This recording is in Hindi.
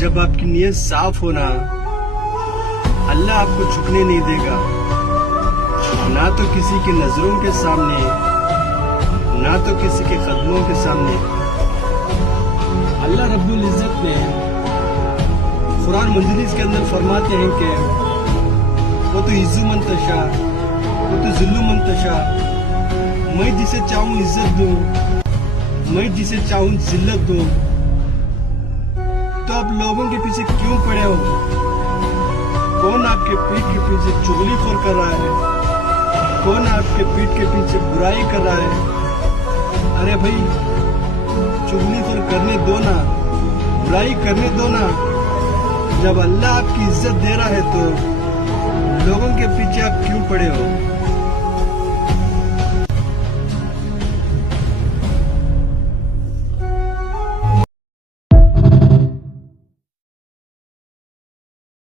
जब आपकी नीयत साफ होना, अल्लाह आपको झुकने नहीं देगा, ना तो किसी की नजरों के सामने, ना तो किसी के कदमों के सामने। अल्लाह रब्बुल इज्जत ने कुरान मजीद के अंदर फरमाते हैं कि वो तो इज्जु मंतशा, वो तो जिल्लु मंतशा, मैं जिसे चाहूँ इज्जत दूँ, मैं जिसे चाहूँ जिल्लत दूँ। तो आप लोगों के पीछे क्यों पड़े हो? कौन आपके पीठ के पीछे चुगलीखोर कर रहा है? कौन आपके पीठ के पीछे बुराई कर रहा है? अरे भाई, चुगलीखोर करने दो ना, बुराई करने दो ना। जब अल्लाह आपकी इज्जत दे रहा है तो लोगों के पीछे आप क्यों पड़े हो?